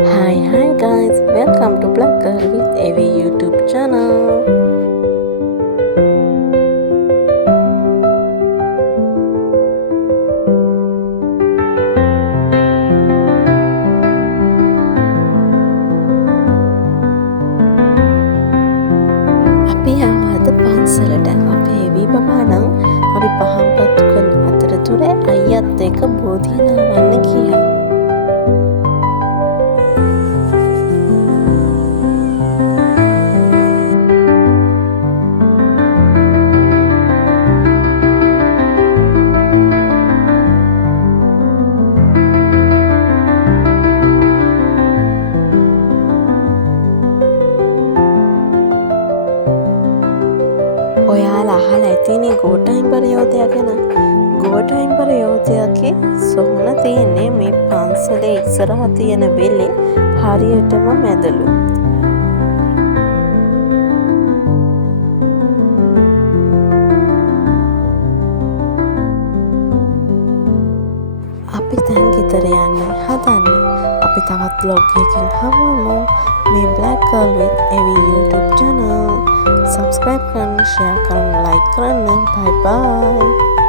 Hi guys, welcome to Black Girl with AV YouTube channel. අපි ආවාද පන්සලට අපේ එවී බබා නම් අපි පහන් පත්තු කරන අතරතුර අයියත් එක්ක බෝධිය නාවන්න ගියා. ඔයාලා අහලා ඇතිනේ ගෝඨයිම්බර යෝධයා ගැන. ගෝඨයිම්බර යෝධයාගේ සොහන තියෙන්නේ මේ පන්සලේ ඉස්සරහ තියෙන වෙලේ හරියටම මැදලු. අපි දැන් ගෙදර යන්න හදන්නේ. අපි තවත් vlog එකකින් හමුවෙමු. මේ Black Girl with AV YouTube channel. Subscribe කරන්න, share කරන්න, like කරන්න. Bye bye.